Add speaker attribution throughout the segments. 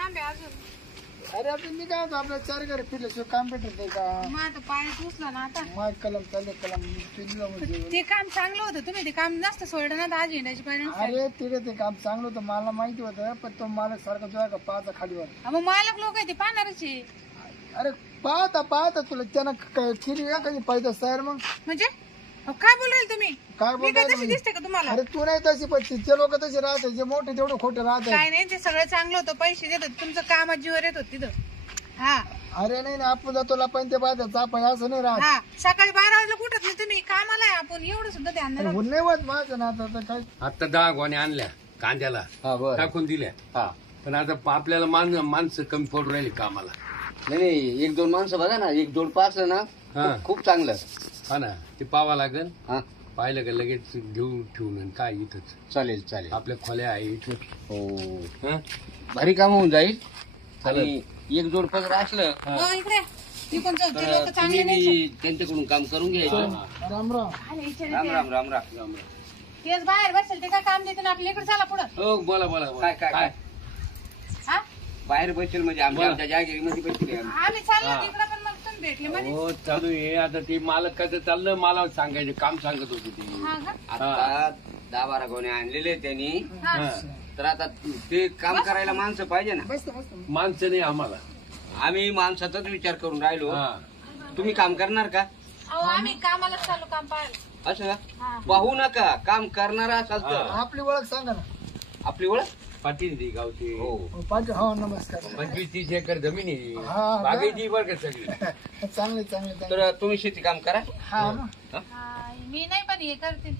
Speaker 1: लांब आहे अजून.
Speaker 2: अरे आपण मी काय होतो आपल्या 4 घर फिरल्याशिवाय काम भेटत नाही का?
Speaker 1: मग आता पाय घुसला ना आता.
Speaker 2: माय कलम चालले कलम तिला म्हणजे
Speaker 1: ते काम चांगलं होतं, तुम्ही ते काम नसतं सोडलं ना तर आज हिंडायची पाहिजे.
Speaker 2: अरे तिथे ते काम चांगलं होतं मला माहिती होतं पण तो मालक सारखा तुझ्या का पाहता खालीवर.
Speaker 1: मग मालक लोक आहे ते पाहणारच आहे.
Speaker 2: अरे पाहता तुला त्यानं खिरी का कधी पाहिजे सर मग
Speaker 1: म्हणजे काय बोलाल तुम्ही?
Speaker 2: काय
Speaker 1: मी काय तशी
Speaker 2: बोलतो
Speaker 1: दिसते का तुम्हाला?
Speaker 2: अरे तू नाही तशी पण ते लोक तसे राहते जे मोठे तेवढं खोटे राहते.
Speaker 1: काय नाही, ते सगळं चांगलं होतं, पैसे देतात, तुमचं काम जीवर येत होत तिथं. हा
Speaker 2: अरे नाही आपण जातो पण ते पाहतात आपण असं नाही राहत.
Speaker 1: हा, सकाळी 12 वाजता कुठत नाही तुम्ही, कामाला आहे आपण, एवढं सुद्धा ध्यान नाही राहत.
Speaker 2: नाही होत माझं ना आता काय.
Speaker 3: आता 10 गोण्या आणल्या कांद्याला टाकून दिल्या. पण आता आपल्याला माणसं कमी पडून राहिली कामाला.
Speaker 4: नाही 1-2 माणसं बघा ना, 1-2 पासलं ना
Speaker 3: हा.
Speaker 4: खूप चांगलं.
Speaker 3: हा ना, ते पावा लागल.
Speaker 4: हा
Speaker 3: पाहिलं का लगेच घेऊन ठेवून आणि काय इथंच
Speaker 4: चालेल चालेल.
Speaker 3: आपल्या खोल्या आहे इथं.
Speaker 4: हो
Speaker 3: हा?
Speaker 4: भारी काम होऊन जाईल.
Speaker 3: चालेल.
Speaker 4: आणि 1-2 पगार असलं
Speaker 1: हो, इकडे ती पण ते
Speaker 4: तर
Speaker 1: लोक चांगले
Speaker 4: तुम्ही
Speaker 1: नाही.
Speaker 4: बी त्यांच्याकडून काम करून घ्यायचं.
Speaker 2: राम राम.
Speaker 1: आले विचारे
Speaker 4: राम
Speaker 1: ते.
Speaker 4: राम राम राम राम.
Speaker 1: तेच बाहेर बसेल, ते काय काम देते ना आपल्या इकडे, चला पुढं.
Speaker 3: हो बोला बोला बोला.
Speaker 4: काय काय काय
Speaker 1: हा,
Speaker 4: बाहेर बसेल म्हणजे आमच्या जागेमध्ये बसले आम्ही.
Speaker 1: आम्ही चाललो तिकडे, पण मग तुम्ही भेटले म्हणे.
Speaker 3: हो चालू आहे आता. ते मालक कसं चाललं मला सांगायचे, काम सांगत होते ते.
Speaker 1: हा का?
Speaker 4: आता 10-12 गोणे आणलेले त्यांनी.
Speaker 1: हा.
Speaker 3: हा.
Speaker 4: तर आता ते काम करायला माणसं पाहिजे ना.
Speaker 2: मस्त मस्त.
Speaker 3: माणसं नाही आम्हाला.
Speaker 4: आम्ही माणसाचाच विचार करून राहिलो.
Speaker 3: हा.
Speaker 4: तुम्ही काम करणार का
Speaker 1: अहो, आम्ही कामाला चालू, काम पाहायला.
Speaker 4: असं का?
Speaker 1: हा.
Speaker 4: पाहू नका, काम करणारा असाल तर.
Speaker 2: आपली ओळख सांगा ना.
Speaker 4: आपली ओळख.
Speaker 3: पाटील ती गावची.
Speaker 4: हो
Speaker 2: पाटील हो नमस्कार.
Speaker 3: 25-30 एकर जमीन आहे.
Speaker 2: हा,
Speaker 3: बागायती बरं का सगळी.
Speaker 2: चांगले चांगले.
Speaker 4: तर तुम्ही शेती काम करा.
Speaker 2: हा मग.
Speaker 1: हा, मी नाही, पण हे करते.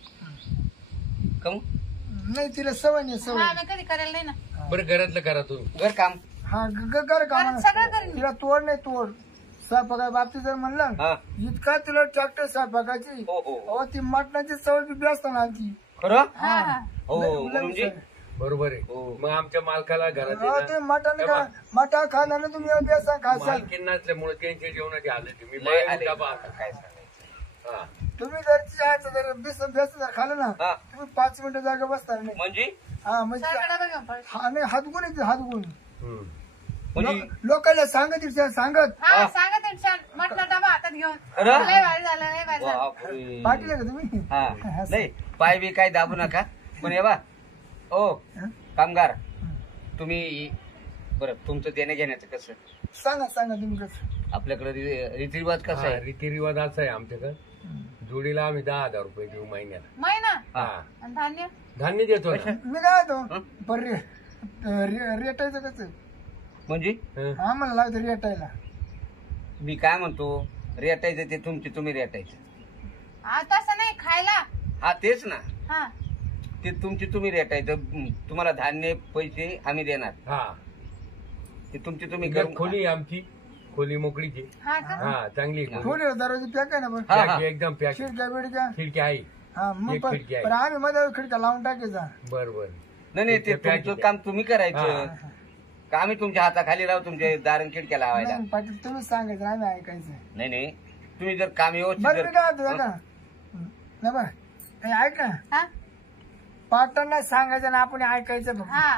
Speaker 4: कम
Speaker 2: नाही तिला सवय नाही
Speaker 1: हा,
Speaker 2: सवय.
Speaker 1: मी कधी करायला नाही ना.
Speaker 3: बरं घरातलं करा तुम्ही.
Speaker 4: घर काम.
Speaker 2: हा कर का
Speaker 1: कारण सगळं करेन.
Speaker 2: तिला तोड नाही तोड. स्वयंपाका बाबतीत जर म्हणलं
Speaker 4: हा
Speaker 2: इतका तिला ट्रॅक्टर स्वयंपाकाची.
Speaker 4: हो हो
Speaker 2: अहो ती मटणाची सवय बी बेस्ट ना ती.
Speaker 4: खरं.
Speaker 1: हा हा.
Speaker 4: हो
Speaker 2: लय- लय
Speaker 4: म्हणजे
Speaker 2: हुशार.
Speaker 3: बरोबर आहे.
Speaker 4: हो.
Speaker 3: मग आमच्या मालकाला घरात
Speaker 2: अहो,
Speaker 3: आहे
Speaker 2: ते
Speaker 3: ना,
Speaker 2: मटण
Speaker 3: तेव्हा
Speaker 2: मटण खाणार तुम्ही बेसन खासाल.
Speaker 3: मालकीण नसल्यामुळे त्यांच्या जेवणाची हालत आहे. मी
Speaker 4: लय
Speaker 3: बाहेर
Speaker 4: आले.
Speaker 3: डबा आता काय सांगायचं. हा.
Speaker 2: तुम्ही जर चहाचं जर बेसन जर खाल्लं ना
Speaker 4: हा
Speaker 2: तुम्ही 5 मिनिटं जागा बसता नाही.
Speaker 4: म्हणजे
Speaker 2: हा म्हणजे
Speaker 1: सगळं डबा घेऊन पळ.
Speaker 2: हा नाही हातगुण येते हातगुण.
Speaker 3: हम्म.
Speaker 4: म्हणजे
Speaker 2: लोकांना सांगत सांगत.
Speaker 1: हा, सांगा ते छान मटण डबा हातात घेऊन.
Speaker 4: खरं?
Speaker 1: लय भारी झालं, लय भारी झालं.
Speaker 4: बापरे.
Speaker 2: पाटील आहे का तुम्ही?
Speaker 4: हा नाही पाय बी काय दाबू नका. पण हे बा ओ
Speaker 2: हा?
Speaker 4: कामगार तुम्ही बरं तुमचं देणं घेण्याचं कसं
Speaker 2: सांगा तुम्ही कसं.
Speaker 4: आपल्याकडे रीतिरिवाज कसा
Speaker 3: हा,
Speaker 4: आहे.
Speaker 3: रीतिरिवाज असा आहे आमच्याकडे. जोडीला आम्ही 10,000 रुपये देऊ महिन्याला.
Speaker 1: महिना
Speaker 3: हा.
Speaker 1: आणि धान्य.
Speaker 3: धान्य देतो ना.
Speaker 2: मी काय होतो
Speaker 4: हं?
Speaker 2: पण रेटायचं कसं
Speaker 4: म्हणजे
Speaker 3: हं.
Speaker 2: आम्हाला लागतं रेटायला.
Speaker 4: मी काय म्हणतो रेटायचं ते तुम्ही रेटायचं.
Speaker 1: तसं नाही, खायला.
Speaker 4: हा तेच ना
Speaker 1: हा
Speaker 4: ते तुम्ही रेटायचं. तुम्हाला धान्य पैसे आम्ही देणार.
Speaker 3: हा.
Speaker 4: ते तुम्ही
Speaker 3: एक
Speaker 4: करून
Speaker 3: खोली आहे आमची, खोली मोकळीची.
Speaker 1: हा का?
Speaker 3: हा चांगली आहे खोली.
Speaker 2: थोडी दरवाजे पॅक आहे ना पण
Speaker 4: हा, हा.
Speaker 3: पॅक आहे, एकदम पॅक.
Speaker 2: खिडक्या बिडक्या.
Speaker 3: खिडकी आहे.
Speaker 2: हा मग
Speaker 3: एक खिडकी आहे.
Speaker 2: पण आम्ही मध्ये खिडक्या लावून टाकायचा.
Speaker 3: बर बर.
Speaker 4: नाही ते
Speaker 3: ते पॅक
Speaker 4: तुमचं काम तुम्ही करायचं. का आम्ही तुमच्या हाताखाली राहू तुमच्या दारण खिडक्या लावायला.
Speaker 2: नाही पाटील तुम्ही सांगायचं आम्ही ऐकायचं.
Speaker 4: नाही तुम्ही जर काम व्यवस्थित
Speaker 2: बरं मी
Speaker 4: जर
Speaker 2: काय होतं दादा नाही बा हे ऐक ना
Speaker 1: हा
Speaker 2: पाटणला सांगायचं ना आपण ऐकायचं फक्त.
Speaker 1: हा,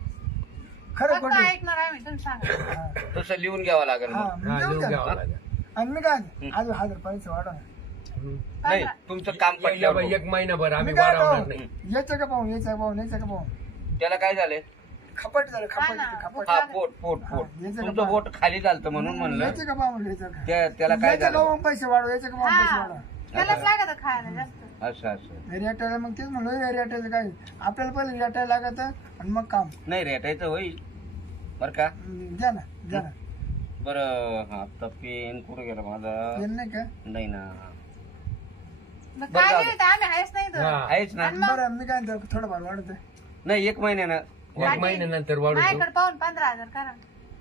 Speaker 2: खरं
Speaker 1: फक्त
Speaker 2: खोटं.
Speaker 1: ऐकणार आहे मी, तुम्ही सांगा.
Speaker 2: हा.
Speaker 4: तसं लिहून घ्यावं लागेल
Speaker 2: हा,
Speaker 4: मग.
Speaker 2: मी
Speaker 3: हा
Speaker 2: देऊ
Speaker 3: लिहून
Speaker 2: का?
Speaker 3: घ्यावं लागेल.
Speaker 2: आणि मी काय अजून 1000 पैसे वाढवा.
Speaker 3: हम्म.
Speaker 4: नाही तुमचं काम पटल्यावर
Speaker 3: एक महिनाभर आम्ही
Speaker 2: मी काय
Speaker 3: वाढवणार
Speaker 2: होतो
Speaker 3: नाही.
Speaker 2: याचं का पाहून याचं का पाहून
Speaker 4: त्याला काय झालंय.
Speaker 2: खपट झालं
Speaker 1: हा
Speaker 2: खपट
Speaker 1: ना.
Speaker 2: खपट.
Speaker 4: हा पोट
Speaker 2: हा, याचं
Speaker 4: तुमचं
Speaker 2: का
Speaker 4: बोट खाली झालं म्हणून म्हणलं.
Speaker 2: याचं का पाहून याचं का
Speaker 4: त्याला काय
Speaker 2: याचं का
Speaker 4: झालं
Speaker 2: पाहून पैसे वाढवा याचं का पाहून पैसे
Speaker 1: हा,
Speaker 2: वाढवा.
Speaker 1: त्यालाच लागत खायला जास्त.
Speaker 4: असं
Speaker 2: रेटायला मग तेच म्हणलं रेटायचं काय आपल्याला पहिले रेटायला लागत आणि मग काम.
Speaker 4: नाही रेटायचं होईल बर का.
Speaker 2: द्या ना
Speaker 4: बरं हा आता पेन कुठं गेला माझा.
Speaker 2: पेन नाही का
Speaker 4: नाही ना
Speaker 1: मग
Speaker 4: बरं,
Speaker 1: काय
Speaker 4: जाऊ
Speaker 1: लिहिलं आम्ही आहेच नाही तर.
Speaker 3: हा.
Speaker 4: आहेच ना.
Speaker 1: आणि मग
Speaker 2: बरं मी काय म्हणतो थोडंफार वाढत.
Speaker 4: नाही 1 महिन्यानं
Speaker 3: एक महिन्यानंतर वाढवतो.
Speaker 1: माझ्याकडे पाहून 15,000 करा.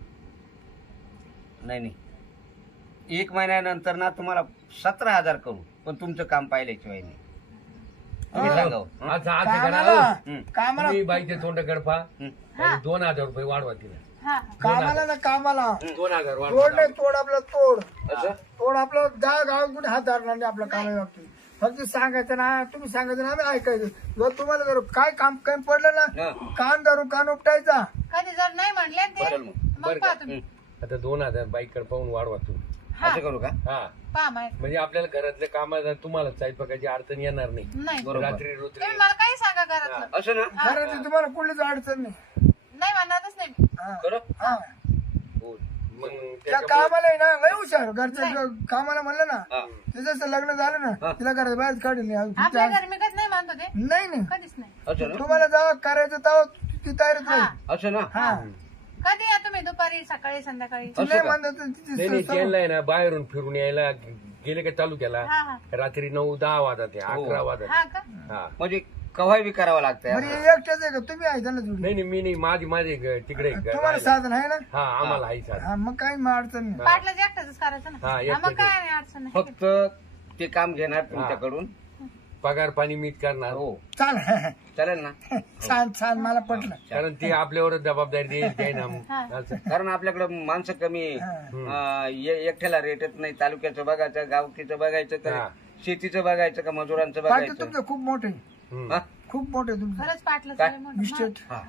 Speaker 4: नाही 1 महिन्यानंतर ना तुम्हाला 17,000 करू. पण तुमचं काम पाहिल्याशिवाय नाही. तुम्ही सांगावं. हं?
Speaker 3: असं असं करा.
Speaker 2: कामाला
Speaker 4: हं.
Speaker 2: कामाला
Speaker 3: तुम्ही बाईचे तोंड पहा.
Speaker 4: हं.
Speaker 3: आणि 2,000 रुपये वाढवा तिला.
Speaker 1: हा
Speaker 2: कामाला ना कामाला
Speaker 3: 2,000
Speaker 2: तोड
Speaker 3: वाढवा.
Speaker 2: नाही तोड आपलं तोड
Speaker 4: असं
Speaker 2: तोड आपलं गाव कुठे हात धरणार नाही आपलं कामाला लागतो. फक्त सांगायचं ना, तुम्ही सांगायचं ना, आम्ही ऐकायचं. जर तुम्हाला जर काय काम कमी पडलं ना,
Speaker 4: हा.
Speaker 2: कान धरून कान उपटायचा.
Speaker 1: कधी जर नाही म्हणले ते
Speaker 4: बरं मग.
Speaker 1: मग
Speaker 3: बरं
Speaker 1: पहा
Speaker 3: का?
Speaker 1: तुम्ही.
Speaker 3: आता 2000 बाईककडे पाहून वाढवा तू.
Speaker 1: हा
Speaker 4: असं करू का?
Speaker 3: हा
Speaker 1: पहा माहिती
Speaker 3: म्हणजे आपल्याला घरातल्या कामाला तुम्हाला स्वयंपाकाची अडचण येणार नाही.
Speaker 1: नाही
Speaker 4: बरोबर.
Speaker 3: रात्री रोत्री
Speaker 1: तुम्ही मला काही सांगा घरातलं
Speaker 4: असं ना
Speaker 2: घराची तुम्हाला कुठलीच अडचण नाही.
Speaker 1: नाही म्हणणारच नाही मी.
Speaker 2: हा.
Speaker 4: करू
Speaker 2: हा.
Speaker 3: हो. मग
Speaker 2: त्या
Speaker 3: त्याच्यामुळे-
Speaker 2: कामाला आहे ना लय हुशार. घरच्या कामाला म्हणलं ना,
Speaker 4: हा.
Speaker 2: तिचं लग्न झालं ना, तिला घरात बाहेर काढून नाही.
Speaker 1: आपल्या घरी मी कधी नाही मानतो ते
Speaker 2: नाही नाही,
Speaker 1: कधीच नाही.
Speaker 4: असं ना
Speaker 2: तुम्हाला जेव्हा करायचं तेव्हा ती तयारीत
Speaker 1: हा
Speaker 2: राहील.
Speaker 4: असं ना
Speaker 2: हा.
Speaker 1: कधी या तुम्ही दुपारी सकाळी संध्याकाळी.
Speaker 2: ती
Speaker 4: असं
Speaker 2: नाही
Speaker 4: का?
Speaker 2: म्हणत तर
Speaker 3: नाही
Speaker 2: तिची
Speaker 3: नाही
Speaker 2: सवय.
Speaker 3: त्यांना आहे ना बाहेरून फिरून यायला गेले का तालुक्याला
Speaker 1: हा हा
Speaker 3: रात्री 9-10 वाजता ते
Speaker 4: हो.
Speaker 3: 11 वाजता
Speaker 1: हा का
Speaker 3: हा
Speaker 4: म्हणजे कव्हाही बी करावं लागतंय
Speaker 2: बरं
Speaker 4: असं.
Speaker 2: हे एकट्याच आहे का तुम्ही आहे त्यांना जोडी?
Speaker 3: नाही नाही मी नाही माझे तिकडे
Speaker 2: तुम्हाला
Speaker 3: राहायला.
Speaker 2: साधन आहे ना.
Speaker 3: हा आम्हाला आहे साधं.
Speaker 2: हा मग काही मग अडचण नाही.
Speaker 1: पाटलाच एकटाच करायचं ना
Speaker 3: हा,
Speaker 1: हा,
Speaker 3: एकटंच.
Speaker 1: मग काय नाही अडचण नाही.
Speaker 4: फक्त ते काम घेणार तुमच्याकडून.
Speaker 3: पगार पाणी मीच करणार
Speaker 4: हो
Speaker 2: चाल
Speaker 4: चालेल ना
Speaker 2: छान छान मला पटलं.
Speaker 3: कारण ती आपल्यावरच जबाबदारी देईल ना
Speaker 1: हा.
Speaker 3: असं.
Speaker 4: कारण आपल्याकडे माणसं कमी एकट्याला रेट येत नाही. तालुक्याचं बघायचं, गावकीचं बघायचं,
Speaker 3: हा.
Speaker 4: का शेतीचं बघायचं, का मजुरांचं
Speaker 2: पाटील
Speaker 4: बघायचं.
Speaker 2: तुमचं खूप मोठे,
Speaker 3: हम्म.
Speaker 4: हा?
Speaker 2: खूप मोठे तुमचं
Speaker 1: खरंच पाटलं
Speaker 4: काय?
Speaker 1: चालेल मोठं.
Speaker 2: मिस्टेक.
Speaker 4: हा.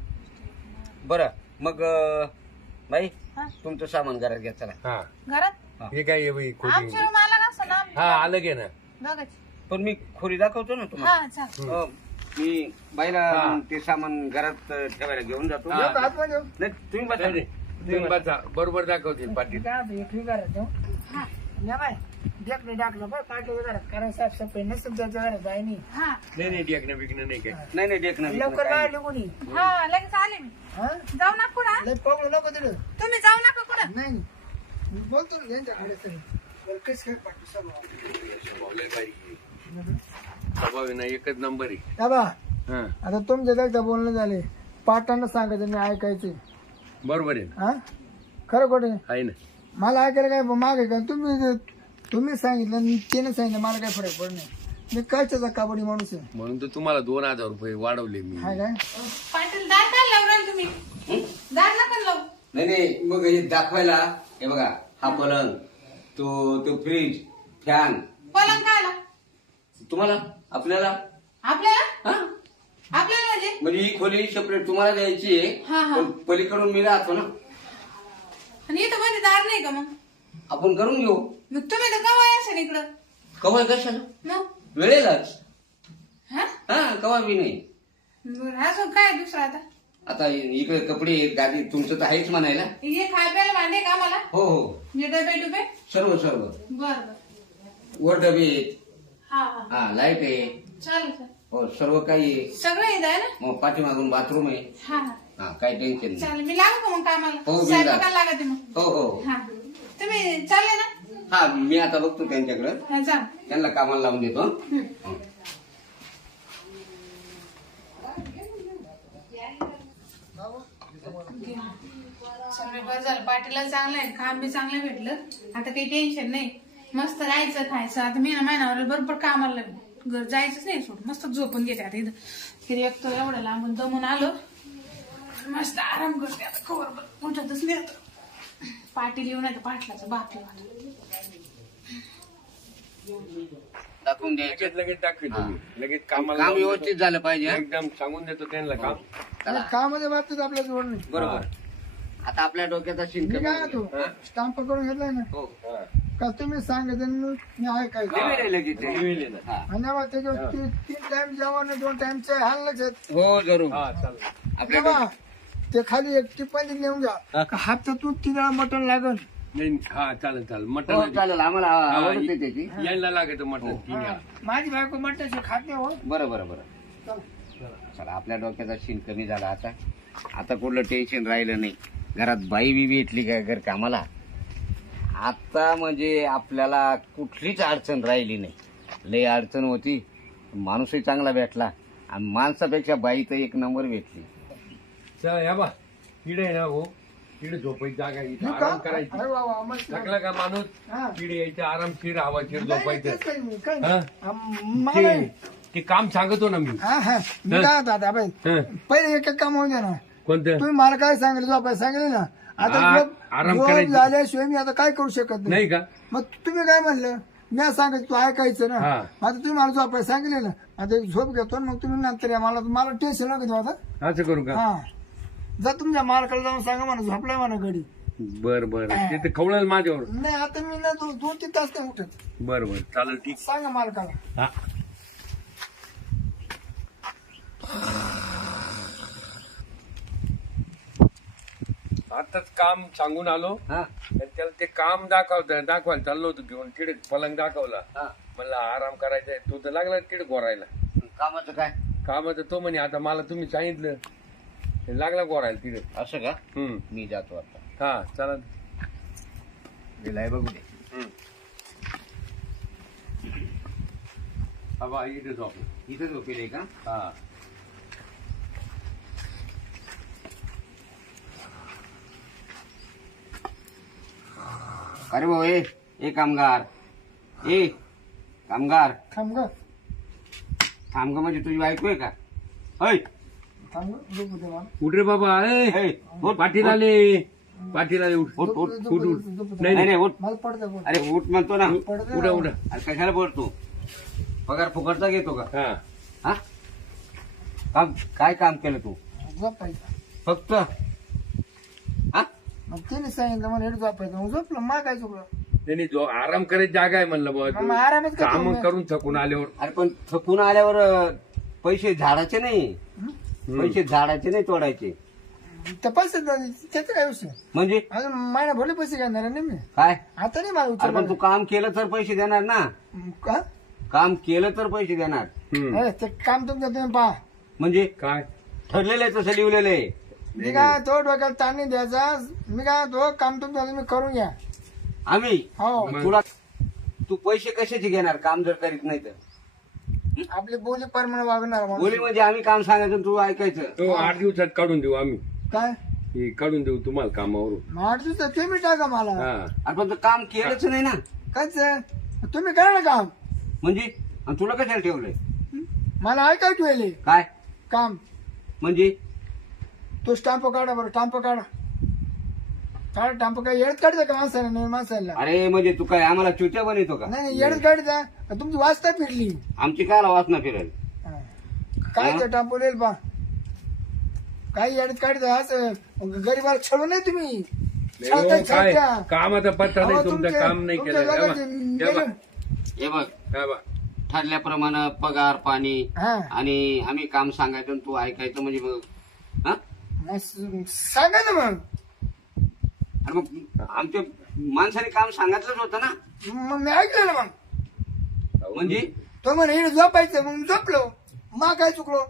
Speaker 4: बरं मग बाई
Speaker 1: हा.
Speaker 4: तुमचं सामान घरात घ्या चला.
Speaker 3: हा
Speaker 1: घरात
Speaker 3: हे काय आहे बाई खोली
Speaker 1: आमची रूम आला का असं ना
Speaker 3: हा अलग आहे ना
Speaker 1: दोघांची.
Speaker 4: पण मी खोली दाखवतो ना तुम्हाला.
Speaker 1: हा चाल
Speaker 4: मी बाईला
Speaker 3: हा.
Speaker 4: ते सामान घरात ठेवायला घेऊन जातो.
Speaker 3: हा.
Speaker 2: येऊ का आतमध्ये येऊ?
Speaker 4: नाही तुम्ही बसा.
Speaker 3: नाही, तुम्ही बसा. बरोबर दाखवतील पाटील.
Speaker 2: काय होतं, एक घरात येऊ.
Speaker 1: हा
Speaker 2: या बाय, ढेकणं टाकलं बरं पाटील घरात. कारण साफसफाई नसेल त्याच्या घरात आहे नाही.
Speaker 1: हा
Speaker 3: नाही नाही टेकणं बिकणं नाही काय
Speaker 4: नाही नाही देखणं
Speaker 2: लवकर बाहेर कोणी.
Speaker 1: हा लगेच आले मी.
Speaker 2: हा
Speaker 1: जाऊ नका कुठं
Speaker 2: लय पकडू नको तिथं.
Speaker 1: तुम्ही जाऊ नका कुठं.
Speaker 2: नाही मी बोलतो ना यांच्याकडे तरी. बरं, कसं काय पाटील स्वभाव?
Speaker 3: स्वभाव आहे ना एकच नंबर आहे.
Speaker 2: या बा,
Speaker 3: हा
Speaker 2: आता तुमच्या एकदा बोलणं झाले, पाटांना सांगायचं मी ऐकायचे.
Speaker 3: बरोबर आहे ना
Speaker 2: हा खरं खोटे
Speaker 3: आहे ना.
Speaker 2: मला ऐकायला काय मागे काय तुम्ही सांगितलं आणि त्याने सांगितलं मला काय फरक पडत नाही. मी कायचा कबड्डी माणूस आहे.
Speaker 3: म्हणून तर तुम्हाला 2000 रुपये वाढवले मी.
Speaker 2: हाय काय
Speaker 1: पाटील दार काय लावून तुम्ही दार नका लावू.
Speaker 4: नाही नाही मग हे दाखवायला हे बघा हा पलंग तो फ्रीज फॅन
Speaker 1: पलंग काय आला
Speaker 4: तुम्हाला आपल्याला
Speaker 1: आपल्याला
Speaker 4: हा
Speaker 1: आपल्याला म्हणजे
Speaker 4: म्हणजे ही खोली सेपरेट तुम्हाला द्यायची आहे.
Speaker 1: हा, हा.
Speaker 4: पण पलीकडून मी राहतो ना
Speaker 1: आणि इथं मध्ये दार नाही का मग
Speaker 4: आपण करून घेऊ.
Speaker 1: मग तुम्ही तर कवा असेल इकडं
Speaker 4: कवा कशाला
Speaker 1: मग
Speaker 4: वेळेलाच
Speaker 1: हा
Speaker 4: हा कवा बी नाही.
Speaker 1: बरं अजून काय दुसरं आता
Speaker 4: आता इकडे कपडे गादी तुमचं तर आहेच म्हणायला.
Speaker 1: हे खाय प्यायला भांडे का मला
Speaker 4: हो हो
Speaker 1: जे डबे डुबे
Speaker 4: सर्व
Speaker 1: बर बर
Speaker 4: वर डबे आहेत.
Speaker 1: हा हा
Speaker 4: हा लाईट आहे.
Speaker 1: चालेल चालेल
Speaker 4: हो सर्व काही आहे.
Speaker 1: सगळं इथं आहे ना
Speaker 4: मग पाठीमागून बाथरूम आहे.
Speaker 1: हा हा
Speaker 4: हा काही टेन्शन नाही.
Speaker 1: चालेल मी लागू का मग कामाला
Speaker 4: हो, बिनधास्त.
Speaker 1: स्वयंपाकाला लागते मग
Speaker 4: हो हो
Speaker 1: हा तुम्ही चालले ना
Speaker 4: हा मी आता बघतो त्यांच्याकडे
Speaker 1: हा जा
Speaker 4: त्यांना कामाला लावून देतो. हो.
Speaker 1: सगळं बरं झालं पाटीला चांगलं आहे काम बी चांगलं भेटलं आता काही टेन्शन नाही मस्त राहायचं खायचं आता मी ना महिनावर बरोबर कामाला लागले घर जायचंच नाही सोड मस्त झोपून घेते आता इथं तरी एक तो एवढं लांबून दमून आलो मस्त आराम करते आता खबर उठतच नाही आता पाटील येऊन आता पाटलाचं बाप येऊ आता
Speaker 4: दाखवून द्यायचं.
Speaker 3: लगेच दाखवेल तुम्ही लगेच कामाला
Speaker 4: काम व्यवस्थित झालं पाहिजे हा?
Speaker 3: एकदम सांगून देतो त्यांना काम.
Speaker 4: चला.
Speaker 2: कामाच्या बाबतीत आपल्या जोड नाही.
Speaker 4: बरोबर आता आपल्या डोक्याचा शिन
Speaker 2: मी
Speaker 4: कमी
Speaker 2: काय
Speaker 4: होईल.
Speaker 2: होतो स्टाम्प करून घेतलाय ना
Speaker 4: हो
Speaker 3: हा.
Speaker 2: का तुम्ही सांगायचं आणि मी ऐकायचं.
Speaker 4: लिहिलंय लगेच ते.
Speaker 3: लिहिलंय ना.
Speaker 4: हा.
Speaker 2: आणि मग त्याच्यावर 3 टाइम जेवण 2 टाइमचे हालच आहेत.
Speaker 4: हो जरूर
Speaker 3: हा चालेल.
Speaker 4: आपल्या
Speaker 2: तेव्हा ते खाली एक टिप्पणी नेऊन जा हप्त्यातून 3 वेळा मटण लागल.
Speaker 3: नाही हा चालेल चालेल
Speaker 4: हो
Speaker 3: मटन
Speaker 4: चालेल आम्हाला आवडते त्याची.
Speaker 3: यायला लागत मटन
Speaker 2: हा. माझी बायको मटणाची खात नाही हो.
Speaker 4: बरं बरं बरं
Speaker 2: चला.
Speaker 4: चला आपल्या डोक्याचा शिन कमी झाला आता. आता कुठलं टेन्शन राहिलं नाही. घरात बाई बी भेटली का घर कामाला आता म्हणजे आपल्याला कुठलीच अडचण राहिली नाही. लई अडचण होती माणूसही चांगला भेटला आणि माणसापेक्षा बाई तर एक नंबर भेटली.
Speaker 3: चला या बा किडे आहे ना हो किडे झोपायची जागा आहे. इथं
Speaker 2: मी का?
Speaker 3: आराम करायची
Speaker 2: अरे वा वा, मस्त.
Speaker 3: लागला का माणूस
Speaker 2: हा.
Speaker 3: किडे यायचे आरामशीर हवाशीर
Speaker 2: नाही,
Speaker 3: झोपायचं
Speaker 2: तेच काही नाही, काही
Speaker 3: हा?
Speaker 2: नाही. मला
Speaker 3: ते काम सांगतो ना मी.
Speaker 2: हा हा मी काय होतो आता बाई
Speaker 3: हं.
Speaker 2: पहिले एक काम होऊन द्या ना.
Speaker 3: कोणतं
Speaker 2: तुम्ही मला काय सांगितलं झोपाय सांगितलं ना आता
Speaker 3: हा,
Speaker 2: झोप
Speaker 3: आराम करायचं.
Speaker 2: झाल्याशिवाय मी आता काय करू शकत नाही.
Speaker 3: नाही का
Speaker 2: मग तुम्ही काय म्हणलं मी सांगायचं तू ऐकायचं ना.
Speaker 3: हा.
Speaker 2: आता तुम्ही मला झोपायला सांगितले ना, आता एक झोप घेतो ना, मग तुम्ही नंतर या. मला टेन्शन नको देऊ आता.
Speaker 3: असं करू का?
Speaker 2: हा, जा तुमच्या मालकाला जाऊन सांगा म्हणा झोपलाय म्हणा घडी.
Speaker 3: बर बर ते तर खवळेल माझ्यावर.
Speaker 2: नाही आता मी ना 2-3 तास नाही उठत.
Speaker 3: बर बर चालेल ठीक.
Speaker 2: सांगा मालकाला.
Speaker 3: हा आताच काम सांगून आलो.
Speaker 4: हा
Speaker 3: आणि त्याला ते काम दाखवायला चाललो होतो घेऊन. तिकडे पलंग दाखवला.
Speaker 4: हा
Speaker 3: म्हणला आराम करायचा आहे. तू तर लागला तिकडे गोरायला.
Speaker 4: कामाचं काय
Speaker 3: कामाचं तो म्हणे आता मला तुम्ही सांगितलं. ते लागला गोरायला तिकडे.
Speaker 4: असं का?
Speaker 3: हम्म.
Speaker 4: मी जातो आता.
Speaker 3: हा चला.
Speaker 4: गेलाय बघू दे.
Speaker 3: बाबा इथे झोप.
Speaker 4: इथं झोपेल का?
Speaker 3: हा
Speaker 4: अरे भाऊ ए कामगार कामगार
Speaker 2: थांब ग,
Speaker 4: थांब ग. म्हणजे तुझी बायको आहे का? ऐ
Speaker 2: थांब ग, झोपू दे मला.
Speaker 3: उठ रे बाबा.
Speaker 4: ऐ, उठ,
Speaker 3: पाठीला
Speaker 4: उठ.
Speaker 3: आले. पाठीला आले. उठ
Speaker 4: उठ उठ
Speaker 3: उठ उठ.
Speaker 4: नाही नाही उठ.
Speaker 2: मला पडतं बोल.
Speaker 4: अरे उठ म्हणतो ना.
Speaker 3: उठा उठा.
Speaker 4: अरे कशाला बोलतो? पगार फुकटचा घेतो का?
Speaker 3: हा
Speaker 4: हा काय काम केलं तू?
Speaker 2: झोपायचं.
Speaker 4: फक्त हा
Speaker 2: मग तिने सांगितलं मला हेड झोपायचं. मग झोपलं. मग काय चुकलं?
Speaker 3: त्यांनी जो आराम करायची जागा आहे म्हणलं
Speaker 2: मग आरामच
Speaker 3: बाबा.
Speaker 2: करतो
Speaker 3: काम
Speaker 2: मी.
Speaker 3: करून थकून आल्यावर.
Speaker 4: अरे पण थकून आल्यावर पैसे झाडाचे नाही. पैसे झाडाचे नाही तोडायचे.
Speaker 2: तर पैसे त्याचा काय विषय?
Speaker 4: म्हणजे
Speaker 2: अजून महिना भरले पैसे घेणार नाही मी.
Speaker 4: काय?
Speaker 2: आता नाही मला
Speaker 4: अरे पण तू काम केलं तर पैसे देणार ना.
Speaker 2: का?
Speaker 4: काम केलं तर पैसे देणार.
Speaker 3: हम्म.
Speaker 2: अरे, ते काम तुमचं तुम्ही पहा.
Speaker 4: म्हणजे
Speaker 3: काय
Speaker 4: ठरलेलं आहे तसं लिहिलेलं आहे.
Speaker 2: मी काय तो डोक्याला ताण नाही द्यायचा. मी काय तो काम तुमचं तुम्ही करून घ्या.
Speaker 4: आम्ही
Speaker 2: हो,
Speaker 3: मग
Speaker 4: तुला तू पैसे कशाचे घेणार काम जर करीत नाही तर?
Speaker 2: आपली बोली प्रमाणे वागणार माणूस.
Speaker 4: बोली म्हणजे आम्ही काम सांगायचं आणि तू ऐकायचं.
Speaker 3: तो 8 दिवसात काढून देऊ आम्ही.
Speaker 2: काय
Speaker 3: हे काढून देऊ तुम्हाला कामावरून.
Speaker 2: मग 8 दिवसात पेमेंट टाका मला.
Speaker 3: हा
Speaker 4: अरे पण तू काम केलंच नाही ना.
Speaker 2: काच तुम्ही करा ना काम.
Speaker 4: म्हणजे आणि तुला कशाला ठेवलंय?
Speaker 2: मला ऐकाय ठेवले
Speaker 4: काय
Speaker 2: काम.
Speaker 4: म्हणजे?
Speaker 2: तो स्टाम्प काढा बरं. स्टाम्प काढा. काढा स्टाम्प. काय येडच काढता का माणसाला? नाही माणसाला.
Speaker 4: अरे म्हणजे तू काय आम्हाला चुत्या बनवतो का?
Speaker 2: नाही येडच काढता. तुमची वाचता फिरली.
Speaker 4: आमची काय वासना फिरेल?
Speaker 2: हा. काय ते टांपो येईल पा. काही येडच काढता. असं गरीबाला छळू नाही तुम्ही.
Speaker 3: नाही
Speaker 2: छळता,
Speaker 3: हो, काय
Speaker 2: छळता.
Speaker 3: कामाचा पत्ता
Speaker 2: अहो,
Speaker 3: नाही. तुमचं
Speaker 2: तुमचे-
Speaker 3: काम नाही
Speaker 2: तुमच्या
Speaker 3: केलं. हे बघ,
Speaker 2: जगाचे
Speaker 3: हे बघ,
Speaker 4: हे बघ
Speaker 3: हे बघ.
Speaker 4: ठरल्याप्रमाणे पगार पाणी
Speaker 2: हा.
Speaker 4: आणि आम्ही काम सांगायचं आणि तू ऐकायचं म्हणजे मग हा?
Speaker 2: मग सांगा ना मग.
Speaker 4: अरे मग आमच्या माणसाने काम सांगितलंच होतं ना.
Speaker 2: मग मी ऐकलं ना मग.
Speaker 4: म्हणजे
Speaker 2: तो म्हणे इकडे झोपायचं. मग झोपलो. मग काय चुकलो?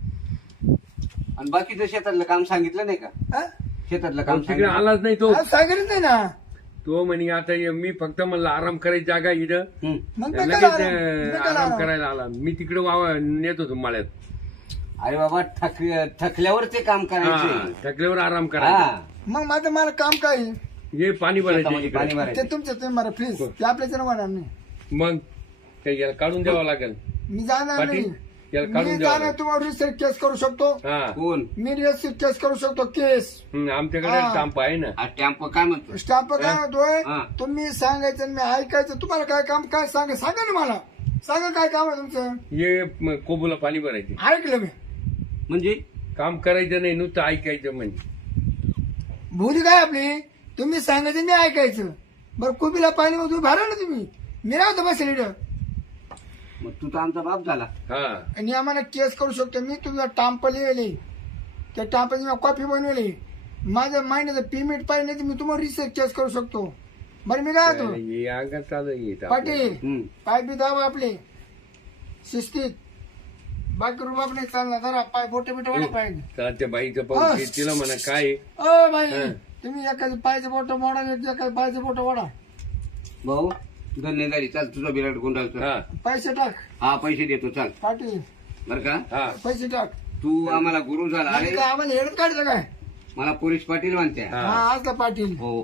Speaker 4: आणि बाकीचं शेतातलं काम सांगितलं नाही का?
Speaker 2: हा?
Speaker 4: शेतातलं काम
Speaker 3: तिकडे
Speaker 4: सांगितलं.
Speaker 3: आलाच नाही तो.
Speaker 2: आज सांगितलं नाही ना.
Speaker 3: तो म्हणे आता मी फक्त म्हणलं आराम करायची जागा इथं.
Speaker 4: हं.
Speaker 2: मग काय
Speaker 3: लगेच
Speaker 2: करा? मग काय
Speaker 3: आराम
Speaker 2: करा?
Speaker 3: करायला आला. मी तिकडे नेत होतो माळ्यात.
Speaker 4: अरे बाबा थकल्यावर ते काम
Speaker 3: हा
Speaker 4: करायचे.
Speaker 3: थकल्यावर आराम करायचा.
Speaker 4: हा.
Speaker 2: मग माझं मला काम काय?
Speaker 3: हे पाणी भरायचं
Speaker 4: शेतामध्ये
Speaker 3: इकडे.
Speaker 4: पाणी
Speaker 2: ते
Speaker 4: भरायचं.
Speaker 2: तुमचं तुम्ही मला प्लीज. ते आपल्याच होणार नाही.
Speaker 3: मग काही याला काढून द्यावं लागेल.
Speaker 2: मी जाणार
Speaker 3: पाटील,
Speaker 2: नाही.
Speaker 3: याला काढून
Speaker 2: मी
Speaker 3: द्यावं
Speaker 2: जाणार.
Speaker 3: लागेल.
Speaker 2: तुम्हाला रिसेट केस करू शकतो.
Speaker 3: हा
Speaker 4: कोण?
Speaker 2: मी रिसेट केस करू शकतो. केस
Speaker 3: आमच्याकडे
Speaker 2: हा.
Speaker 3: स्टाम्प आहे ना.
Speaker 4: हा टॅम्प काय म्हणतो?
Speaker 2: स्टाफ काय म्हणतोय?
Speaker 4: हा.
Speaker 2: तुम्ही सांगायचं आणि मी ऐकायचं. तुम्हाला काय काम काय सांगा ना मला. सांगा काय काम आहे तुमचं.
Speaker 3: हे कोबूला पाणी भरायचे.
Speaker 2: ऐकलं मी.
Speaker 4: म्हणजे
Speaker 3: काम करायचं नाही नुसतं ऐकायचं म्हणजे.
Speaker 2: भूली काय आपली. तुम्ही सांगायचं मी ऐकायचं. बरं कुबीला पाणी मग तुम्ही भरा ना तुम्ही. मी राहतो बसेल इकडं.
Speaker 4: मग तू तर आमचा बाप झाला.
Speaker 3: हा
Speaker 2: आणि आम्हाला केस करू शकतो. मी तुमचा टांप लिहिले. त्या टांपाची मी कॉपी बनवली. माझं महिन्याचं पेमेंट पाहिजे नाही तर मी तुम्हाला रिसेट केस करू शकतो. बरं मी काय होतो
Speaker 3: हे अंगात चालू येत
Speaker 2: पाटील.
Speaker 4: हं.
Speaker 2: पाय बी दावा आपले शिस्तीत. बाकी रुबाब नाही चालणार. जरा पाय बोटे बिटे वाढा पाहिजे.
Speaker 3: त्या बाईचं पाऊस आहे. तिला म्हणा काय
Speaker 2: ओ बाई
Speaker 3: हा.
Speaker 2: तुम्ही एखादी पायचं बोट मोडा एखादी पायचं बोट वाढा.
Speaker 4: भाऊ धन्यवाद. चाल तुझा बिराट गुंडाळतो.
Speaker 3: हा
Speaker 2: पैसे टाक.
Speaker 4: हा पैसे देतो चाल.
Speaker 2: पाटील
Speaker 4: बर का?
Speaker 3: हा
Speaker 2: पैसे टाक.
Speaker 4: तू आम्हाला गुरु झाला.
Speaker 2: नाही
Speaker 4: अरे
Speaker 2: का आम्हाला हेडत काढलं काय?
Speaker 4: मला पोलीस पाटील म्हणते.
Speaker 3: हा.
Speaker 2: हा आज का पाटील.
Speaker 4: हो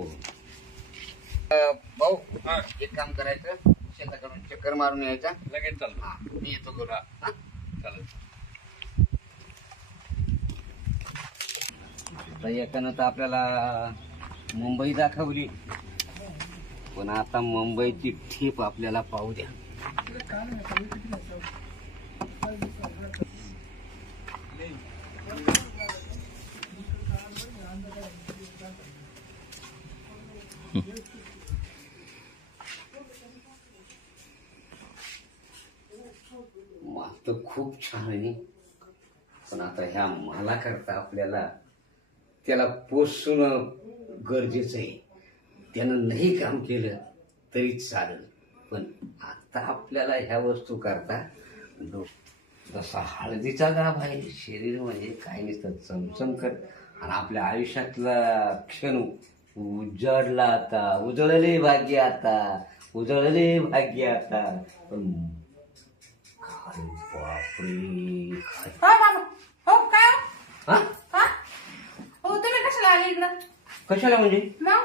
Speaker 4: भाऊ एक काम करायचं. शेताकडून चक्कर मारून यायचा.
Speaker 3: लगेच चालतो.
Speaker 4: हा, मी येतो गुरु. हा?
Speaker 3: चालेल.
Speaker 4: तर एकानं तर आपल्याला मुंबई दाखवली. पण आता मुंबईची ठेप आपल्याला पाहू द्या. माल तर खूप छान आहे, पण आता ह्या माला करता आपल्याला त्याला पोसणं गरजेचं आहे. त्यानं नाही काम केलं तरी चालेल, पण आता आपल्याला ह्या वस्तू करता जसा हळदीचा गाभ आहे शरीर म्हणजे काय नसतं चमचम कर, आणि आपल्या आयुष्यातला क्षण उजाडला आता, उजळले भाग्य आता, उजळले भाग्य आता. पण काय बापरे काय
Speaker 1: हो बाबा, हो काय हो?
Speaker 4: हा
Speaker 1: हा? हो तुम्ही कशाला आले इकडं?
Speaker 4: कशाला म्हणजे
Speaker 1: मग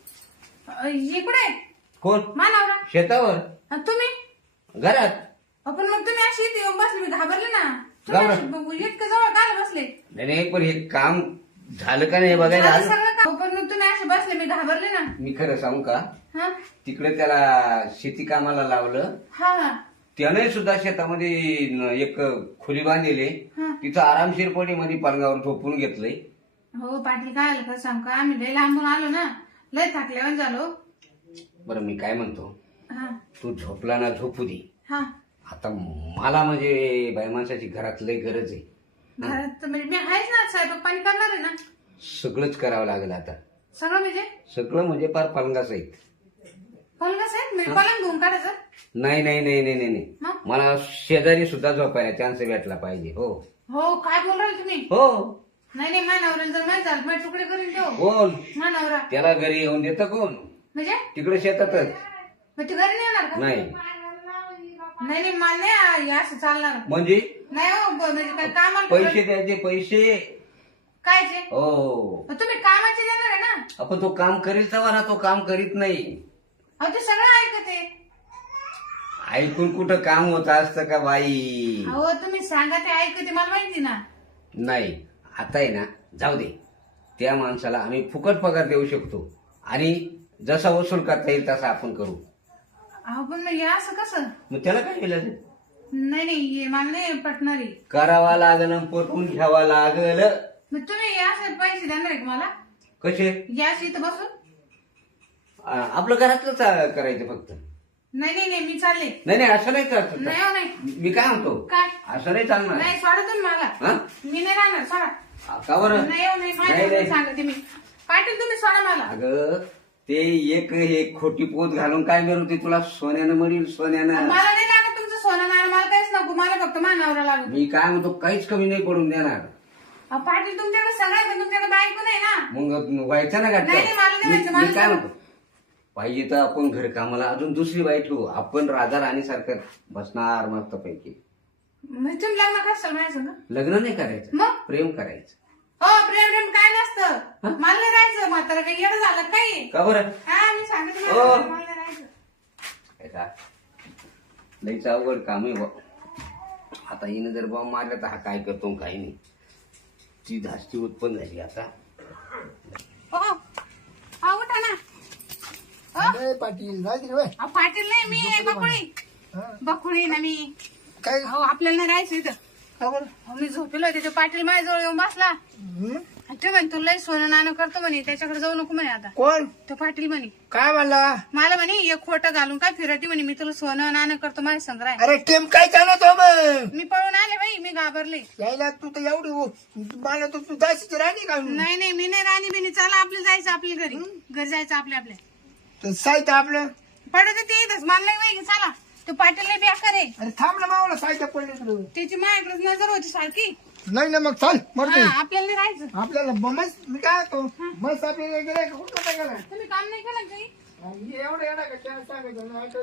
Speaker 1: इकडे
Speaker 4: कोण
Speaker 1: मानावरा
Speaker 4: शेतावर
Speaker 1: तुम्ही
Speaker 4: घरात
Speaker 1: पण मग तुम्ही अशी इथे येऊन बसले, मी घाबरले ना.
Speaker 4: घाबरले?
Speaker 1: तुम्ही इतकं जवळ काय बसले?
Speaker 4: नाही नाही, पण हे काम झालं का नाही बघायला
Speaker 1: झालं
Speaker 4: आलो.
Speaker 1: सगळं काम. पण मग तुम्ही असे बसले, मी घाबरले ना.
Speaker 4: मी खरं सांगू का,
Speaker 1: हा
Speaker 4: तिकडे त्याला शेती कामाला लावलं.
Speaker 1: हा हा
Speaker 4: त्याने सुद्धा शेतामध्ये एक खोली बांधलेली,
Speaker 1: हा.
Speaker 4: तिथं आरामशीरपणे मध्ये पलंगावर झोपून घेतलंय.
Speaker 1: हो पाटील काय आलं का सांग का, आम्ही लय लांबून आलो ना, लय थकल्यावर झालो.
Speaker 4: बरं मी काय म्हणतो,
Speaker 1: हा
Speaker 4: तू झोपला ना झोपू दे.
Speaker 1: हा
Speaker 4: आता मला म्हणजे बाई माणसाची घरात लय गरज आहे.
Speaker 1: घरात म्हणजे मी आहेच ना, स्वयंपाक पाणी करणार आहे ना.
Speaker 4: सगळंच करावं लागेल आता.
Speaker 1: सगळं म्हणजे
Speaker 4: सगळं म्हणजे फार पलंगाच आहे.
Speaker 1: पलंग साहेब मी पलंग घेऊन काढायचं.
Speaker 4: नाही नाही नाही नाही नाही नाही,
Speaker 1: मग?
Speaker 4: मला शेजारी सुद्धा झोपायला चान्स भेटला पाहिजे. हो
Speaker 1: हो काय बोल राहिले तुम्ही?
Speaker 4: हो
Speaker 1: नाही नाही मानावरेल तर नाही झालं, माझे तुकडे करून ठेव.
Speaker 4: कोण
Speaker 1: मानावरा
Speaker 4: त्याला घरी येऊन देतं कोण?
Speaker 1: म्हणजे
Speaker 4: तिकडे शेतातच.
Speaker 1: मग ते घरी नाही येणार का?
Speaker 4: नाही
Speaker 1: नाही नाही मला नाही असं चालणार.
Speaker 4: म्हणजे
Speaker 1: नाही हो म्हणजे काय कामाला
Speaker 4: पैसे द्यायचे पैसे.
Speaker 1: कायचे?
Speaker 4: हो
Speaker 1: मग तुम्ही कामाचे देणार आहे ना.
Speaker 4: आपण तो काम करीत तेव्हा ना, तो काम करीत नाही.
Speaker 1: अहो ते सगळं ऐकते.
Speaker 4: ऐकून कुठं काम होत असतं का बाई?
Speaker 1: अहो तुम्ही सांगा ते ऐकते, मला माहिती ना.
Speaker 4: नाही आता आहे ना, जाऊ दे. त्या माणसाला आम्ही फुकट पगार देऊ शकतो, आणि जसा वसूल करता येईल तसा आपण करू.
Speaker 1: अहो पण मग हे असं कसं?
Speaker 4: मग त्याला काय केलं?
Speaker 1: नाही नाही हे मला नाही पटणारी.
Speaker 4: करावा लागल, पटवून घ्यावा लागल.
Speaker 1: मग तुम्ही हे असं पैसे देणार आहे का मला?
Speaker 4: कसे?
Speaker 1: याच इथं बसून?
Speaker 4: आपलं घरातलंच करायचं फक्त.
Speaker 1: नाही नाही नाही मी चालले.
Speaker 4: नाही नाही, असं नाही करत.
Speaker 1: नाही हो नाही.
Speaker 4: मी काय म्हणतो,
Speaker 1: काय?
Speaker 4: असं नाही चालणार.
Speaker 1: नाही सोडा तुम्ही मला.
Speaker 4: हा?
Speaker 1: मी नाही राहणार, सोडा.
Speaker 4: का बरं?
Speaker 1: नाही हो नाही,
Speaker 4: नाही,
Speaker 1: माझ्या
Speaker 4: नाही.
Speaker 1: सांगते मी. पाटील तुम्ही सोडा मला.
Speaker 4: अगं ते एक हे खोटी पोत घालून काय मिळवते तुला? सोन्यानं मिळेल, सोन्यानं.
Speaker 1: मला नाही लागत तुमचं सोनं नाणं, मला काहीच नको. मला फक्त मानावरा लागत.
Speaker 4: मी काय म्हणतो, काहीच कमी नाही पडून देणार.
Speaker 1: अहो, पाटील तुमच्याकडे सगळं आहे, पण तुमच्याकडे बायको नाही ना.
Speaker 4: मग व्हायचं ना
Speaker 1: नाही, नाही, मला नाही व्हायचं,
Speaker 4: मी
Speaker 1: मला
Speaker 4: काय
Speaker 1: नाही.
Speaker 4: म्हणतो, पाहिजे तर आपण घर कामाला अजून दुसरी बाई ठेवू. आपण राजा राणी सारखं बसणार मस्त पैकी.
Speaker 1: म्हणजे तुम्ही लग्न कशाला म्हणायचं ना?
Speaker 4: लग्न नाही करायचं,
Speaker 1: मग?
Speaker 4: प्रेम करायचं.
Speaker 1: हो प्रेम काय नसतं. मला नाही राहायचं, म्हातारा काही येडं झालं काही.
Speaker 4: का बरं?
Speaker 1: हा मी सांगते
Speaker 4: हो.
Speaker 1: मला नाही राहायचं.
Speaker 4: काय का लईच अवघड काम आहे बा. आता हिनं जर बॉम्ब मारला तर हा काय करतो काही नाही. ती धास्ती उत्पन्न झाली आता.
Speaker 1: हो हो उठा ना. हो
Speaker 2: पाटील राहते रे बाई.
Speaker 1: अहो, पाटील नाही मी आहे, बकुळी.
Speaker 2: हा.
Speaker 1: बकुळी ना मी.
Speaker 2: काय
Speaker 1: हो आपल्याला नाही राहायचं इथं.
Speaker 2: खबर?
Speaker 1: अहो, मी झोपेलो होते, तो पाटील माझ्याजवळ येऊन बसला. आणि ते म्हणे तुला लय सोनं नाणं करतो म्हणे, त्याच्याकडे जाऊ नको म्हणे आता.
Speaker 2: कोण?
Speaker 1: तो पाटील म्हणे
Speaker 2: काय म्हणला?
Speaker 1: मला म्हणे एक खोटं घालून काय फिरती म्हणे, मी तुला सोनं नाणं करतो माझ्या संग राय.
Speaker 2: अरे टेम काय चालत हो मग?
Speaker 1: मी पळून आले बाई, मी घाबरले.
Speaker 2: यायला तू तर एवढी मला तर तू दासीची राणी का?
Speaker 1: नाही नाही मी नाही राणी बिनी, चला आपलं जायचं आपल्या घरी. घरी जायचं आपल्या आपल्या.
Speaker 2: तर साहित्य आपलं.
Speaker 1: पडत ते इथंच, मला नाही माहिती. चला तो पाटील लय बेकार आहे.
Speaker 2: अरे थांब ना मावला साहित्य पडले तुला.
Speaker 1: त्याची माझ्याकडे नजर होती सारखी.
Speaker 2: नाही ना मग चाल मरते.
Speaker 1: हा, आपल्याला नाही राहायचं.
Speaker 2: आपल्याला मस्त मी काय तो मस्त आपल्याला गेलाय का कुठं काय गेलाय?
Speaker 1: तुम्ही काम नाही केलं काही?
Speaker 2: एवढं येणार का सांगायचं